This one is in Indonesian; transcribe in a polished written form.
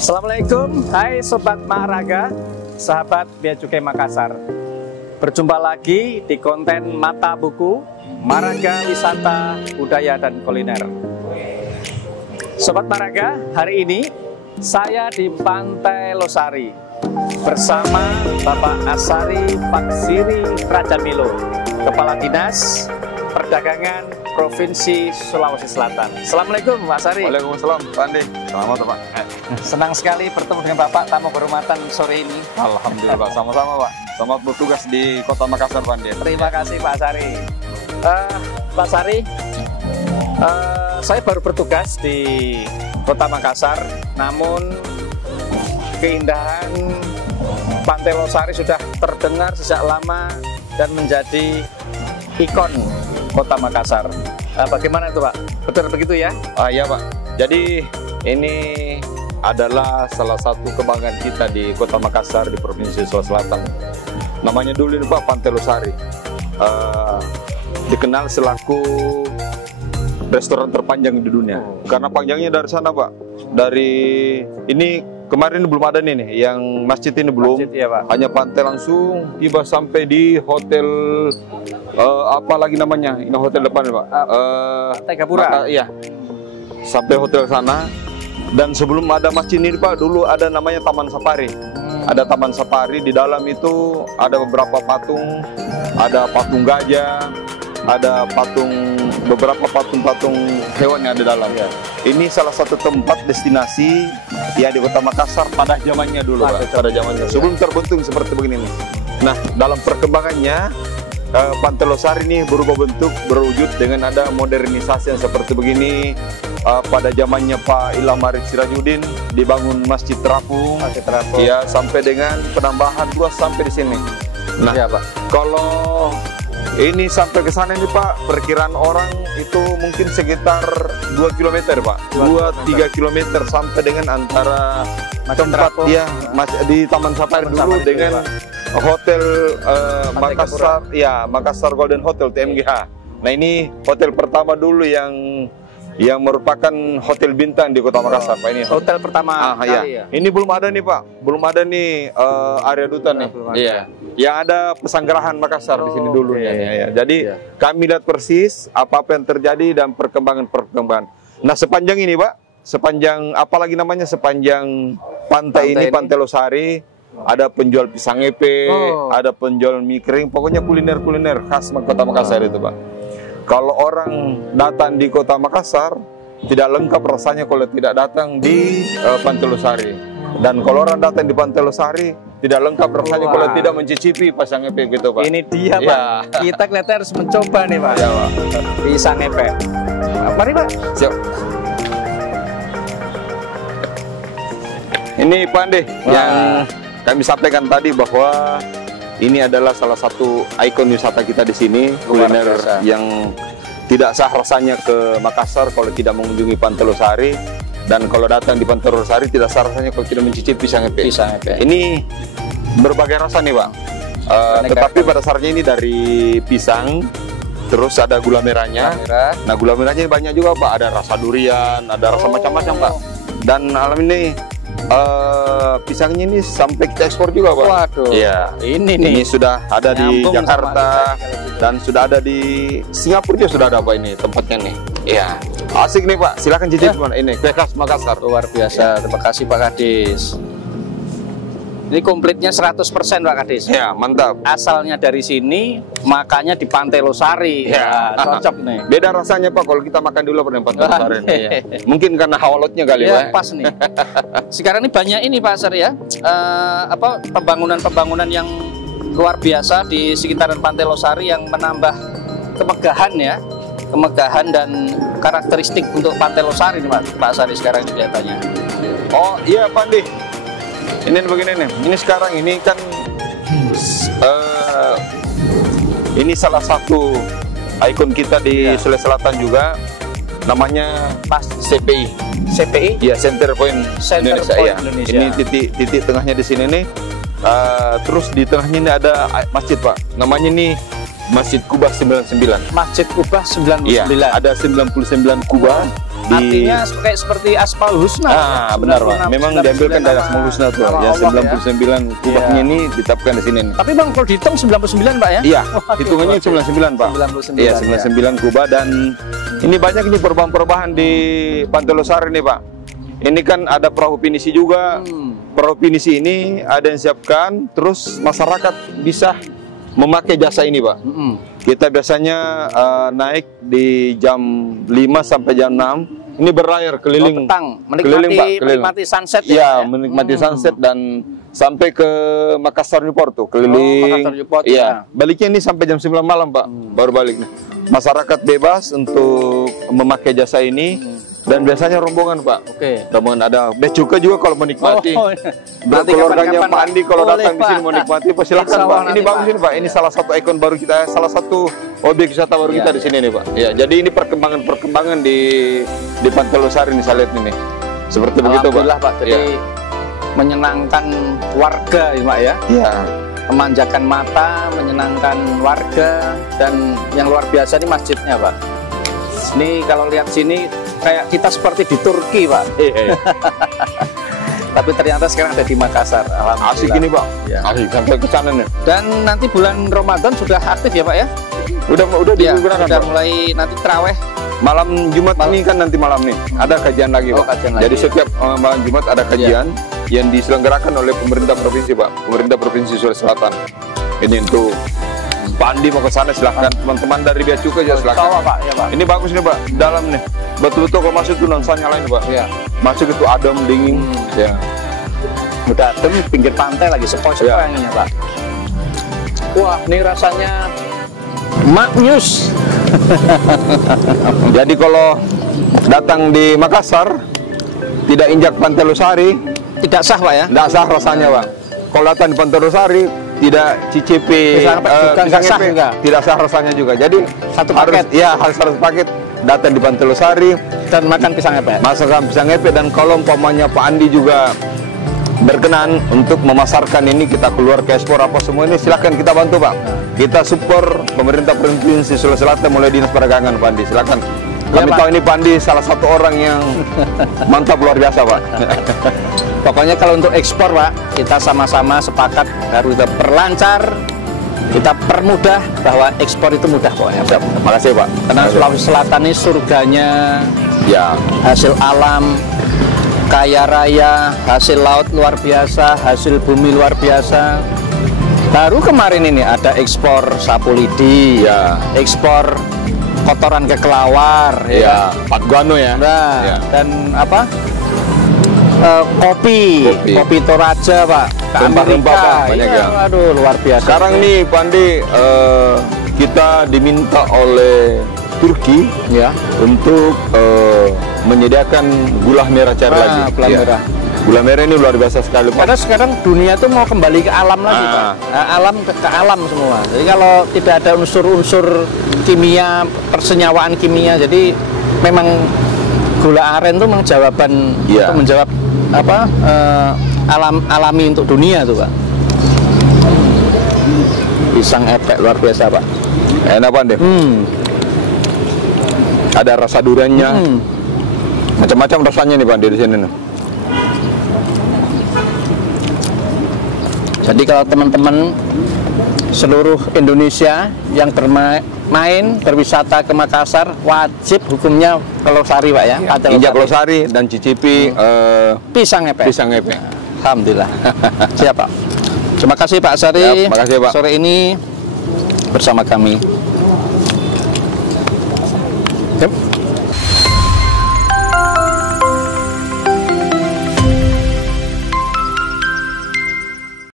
Assalamualaikum, hai Sobat Maharaga, sahabat Bea Cukai Makassar. Berjumpa lagi di konten Mata Buku, Maharaga Wisata, Budaya, dan Kuliner. Sobat Maharaga, hari ini saya di Pantai Losari bersama Bapak Asari Paksiri Prajamilo, Kepala Dinas Perdagangan Provinsi Sulawesi Selatan. Assalamualaikum Pak Asari. Waalaikumsalam Pak Andi. Selamat Pak. Senang sekali bertemu dengan Bapak, tamu kehormatan sore ini. Alhamdulillah Pak, sama-sama Pak. Selamat bertugas di Kota Makassar Pak Andi. Terima kasih Pak Asari. Pak Asari, saya baru bertugas di Kota Makassar, namun keindahan Pantai Losari sudah terdengar sejak lama dan menjadi ikon Kota Makassar. Bagaimana itu Pak? Betul begitu ya? Iya Pak. Jadi ini adalah salah satu kebanggaan kita di Kota Makassar di Provinsi Sulawesi Selatan. Namanya dulu ini Pak Pantai Losari. Dikenal selaku restoran terpanjang di dunia. Karena panjangnya dari sana Pak. Dari ini kemarin belum ada nih yang masjid ini belum. Masjid, ya, Pak. Hanya pantai langsung tiba sampai di hotel apa lagi namanya? Ini hotel depan Pak. Pantai Gapura. Iya. Sampai hotel sana. Dan sebelum ada masjid ini Pak, dulu ada namanya Taman Safari. Ada Taman Safari, di dalam itu ada beberapa patung, ada patung gajah, ada beberapa patung-patung hewan yang ada di dalam. Ya. Ini salah satu tempat destinasi ya di Kota Makassar pada zamannya dulu Pak, pada zamannya sebelum terbentuk seperti begini nih. Nah, dalam perkembangannya Pantai Losari ini berubah bentuk, berwujud dengan ada modernisasi yang seperti begini. Pada zamannya Pak Ilham Arif Sirajuddin dibangun Masjid Terapung, ya, sampai dengan penambahan luas sampai di sini. Nah, ya, Pak, kalau ini sampai ke sana ini Pak, perkiraan orang itu mungkin sekitar 2 km Pak, 2-3 km sampai dengan antara tempat ya di Taman Safari dulu dengan Hotel Makassar, ya Makassar Golden Hotel TMGH. Nah, ini hotel pertama dulu yang merupakan hotel bintang di Kota Makassar Pak, ini hotel pertama ya. Ini belum ada nih Pak, belum ada nih area duta nih. Iya. Yang ada Pesanggerahan Makassar di sini dulu ya. Jadi kami lihat persis apa yang terjadi dan perkembangan. Nah, sepanjang ini Pak, sepanjang apalagi namanya sepanjang pantai ini Pantai Losari, ada penjual pisang epe, ada penjual mie kering, pokoknya kuliner-kuliner khas Kota Makassar itu Pak. Kalau orang datang di Kota Makassar, tidak lengkap rasanya kalau tidak datang di Pantai Losari. Dan kalau orang datang di Pantai Losari, tidak lengkap rasanya kalau tidak mencicipi pisang epe gitu Pak. Ini dia Pak, kita kelihatan harus mencoba nih Pak, ya, Pak. Pisang epe. Mari Pak. Siap. Ini Pak Andi, yang kami sampaikan tadi bahwa ini adalah salah satu ikon wisata kita di sini, kuliner yang tidak sah rasanya ke Makassar kalau tidak mengunjungi Pantai Losari, dan kalau datang di Pantai Losari tidak sah rasanya kalau tidak mencicipi pisang epe. Ini berbagai rasa nih Pak, tetapi pada dasarnya ini dari pisang, terus ada gula merahnya. Nah, gula merahnya banyak juga Pak, ada rasa durian, ada rasa macam-macam Pak. Dan alam ini pisangnya ini sampai kita ekspor juga Pak. Waduh. Iya. Ini sudah ada di Jakarta dan sudah ada di Singapura juga sudah ada Pak, ini tempatnya nih. Iya. Asik nih Pak. Silakan cicip ini kue khas Makassar. Luar biasa. Terima kasih Pak Kadis. Ini komplitnya 100% Pak Kadis. Ya, mantap. Asalnya dari sini, makannya di Pantai Losari. Ya, cocok nih. Beda rasanya Pak kalau kita makan dulu di Pantai Losari. Ya. Mungkin karena hawalotnya kali ya, Pak. Pas nih. Sekarang ini banyak ini Pak Asari ya, pembangunan-pembangunan yang luar biasa di sekitaran Pantai Losari yang menambah kemegahan ya, kemegahan dan karakteristik untuk Pantai Losari nih Pak Asari sekarang kelihatannya. Oh iya Pak Andi. Ini begini nih, ini sekarang ini kan ini salah satu ikon kita di Sulawesi Selatan juga, namanya CPI. CPI? Ya, Center Point Indonesia. Ya. Indonesia. Ini titik tengahnya di sini nih. Terus di tengahnya ini ada masjid Pak, namanya ini Masjid Kubah 99. Masjid Kubah 99. Iya, ada 99 kubah artinya kayak seperti Asmaul Husna. Nah, benar Pak. Memang diambilkan dari Asmaul Husna tuh. Ya, 99 kubahnya ini ditetapkan di sini nih. Tapi Bang, kalau dihitung 99 Pak ya? Iya, hitungannya 99 Pak. 99. Iya, 99 kubah, dan ini banyak ini perubahan-perubahan di Pantai Losari nih Pak. Ini kan ada perahu pinisi juga. Perahu pinisi ini ada yang siapkan, terus masyarakat bisa memakai jasa ini Pak. Kita biasanya naik di jam 5 sampai jam 6. Ini berlayar keliling. Petang, menikmati sunset ya. Menikmati sunset dan sampai ke Makassar Newport tuh keliling. Makassar Newport, iya. Baliknya ini sampai jam 9 malam Pak. Baru balik nih. Masyarakat bebas untuk memakai jasa ini. Dan biasanya rombongan Pak. Rombongan ada becuka juga kalau menikmati. Keluarganya Pak Andi kalau datang di sini menikmati, silakan Pak. Ini bagus ini Pak. Ini salah satu ikon baru kita, salah satu objek wisata baru kita di sini nih Pak. Ya, jadi ini perkembangan di Pantai Losari nih saya lihat ini. Seperti begitu Pak. Jadi menyenangkan warga ya Pak ya. Iya. Memanjakan mata, menyenangkan warga, dan yang luar biasa ini masjidnya Pak. Ini kalau lihat sini kayak kita seperti di Turki Pak. Tapi ternyata sekarang ada di Makassar. Alhamdulillah. Asik ini Pak. Ya. Asik sampai ke sana nih. Dan nanti bulan Ramadan sudah aktif ya Pak ya? Udah digunakan. Sudah mulai nanti terawih. Malam Jumat ini kan nanti malam nih ada kajian lagi Pak. Jadi setiap malam Jumat ada kajian yang diselenggarakan oleh pemerintah provinsi Pak. Pemerintah Provinsi Sulawesi Selatan. Ini untuk Pak Andi mau ke sana silahkan, teman-teman dari Bea Cukai juga silahkan. Pak, ya Pak. Ini bagus nih Pak, dalam nih. Betul-betul kalau masuk tuh nuansanya lain Pak. Iya. Masuk itu adem, dingin. Ya. Udah adem, pinggir pantai lagi, sepoi-sepoi anginnya Pak. Wah, ini rasanya maknyus. Jadi kalau datang di Makassar, tidak injak Pantai Losari, tidak sah Pak ya? Tidak sah rasanya Pak. Kalau datang di Pantai Losari, tidak cicipi pisang epe, tidak sah rasanya juga. Jadi satu paket. Harus paket. Datang di Pantai Losari dan makan pisang epe. Masakan pisang epe, dan kalau umpamanya Pak Andi juga berkenan untuk memasarkan ini, kita keluar ke ekspor apa semua ini, silakan kita bantu Pak. Kita support pemerintah Provinsi Sulawesi Selatan mulai Dinas Perdagangan Pak Andi, silakan. Kami tahu ini Pak Andi salah satu orang yang mantap luar biasa Pak. Pokoknya kalau untuk ekspor Pak, kita sama-sama sepakat harus kita perlancar, kita permudah bahwa ekspor itu mudah pokoknya. Terima kasih Pak. Karena Sulawesi Selatan ini surganya ya, hasil alam, kaya raya, hasil laut luar biasa, hasil bumi luar biasa. Baru kemarin ini ada ekspor sapu lidi, ekspor kotoran ke kelawar, Patguano ya. Nah, dan apa? Kopi Toraja Pak, ke Amerika Pak, banyak ya. Aduh, luar biasa. Sekarang nih Pak Andi, kita diminta oleh Turki untuk menyediakan gula merah cair lagi. Gula merah. Gula merah ini luar biasa sekali Pak. Karena sekarang dunia tuh mau kembali ke alam lagi Pak. Alam ke alam semua. Jadi kalau tidak ada unsur-unsur kimia, persenyawaan kimia, jadi memang gula aren itu memang jawaban untuk menjawab apa alami untuk dunia tuh Pak. Pisang epek luar biasa Pak. Enak Pak Andi. Ada rasa duriannya. Macam-macam rasanya nih Pak Andi di sini nih. Jadi kalau teman-teman seluruh Indonesia yang berwisata ke Makassar, wajib hukumnya ke Losari Pak ya. Injak Losari dan cicipi pisang epe. Alhamdulillah. Siap Pak. Terima kasih Pak Sari. Terima kasih Pak. Sore ini bersama kami. Yep.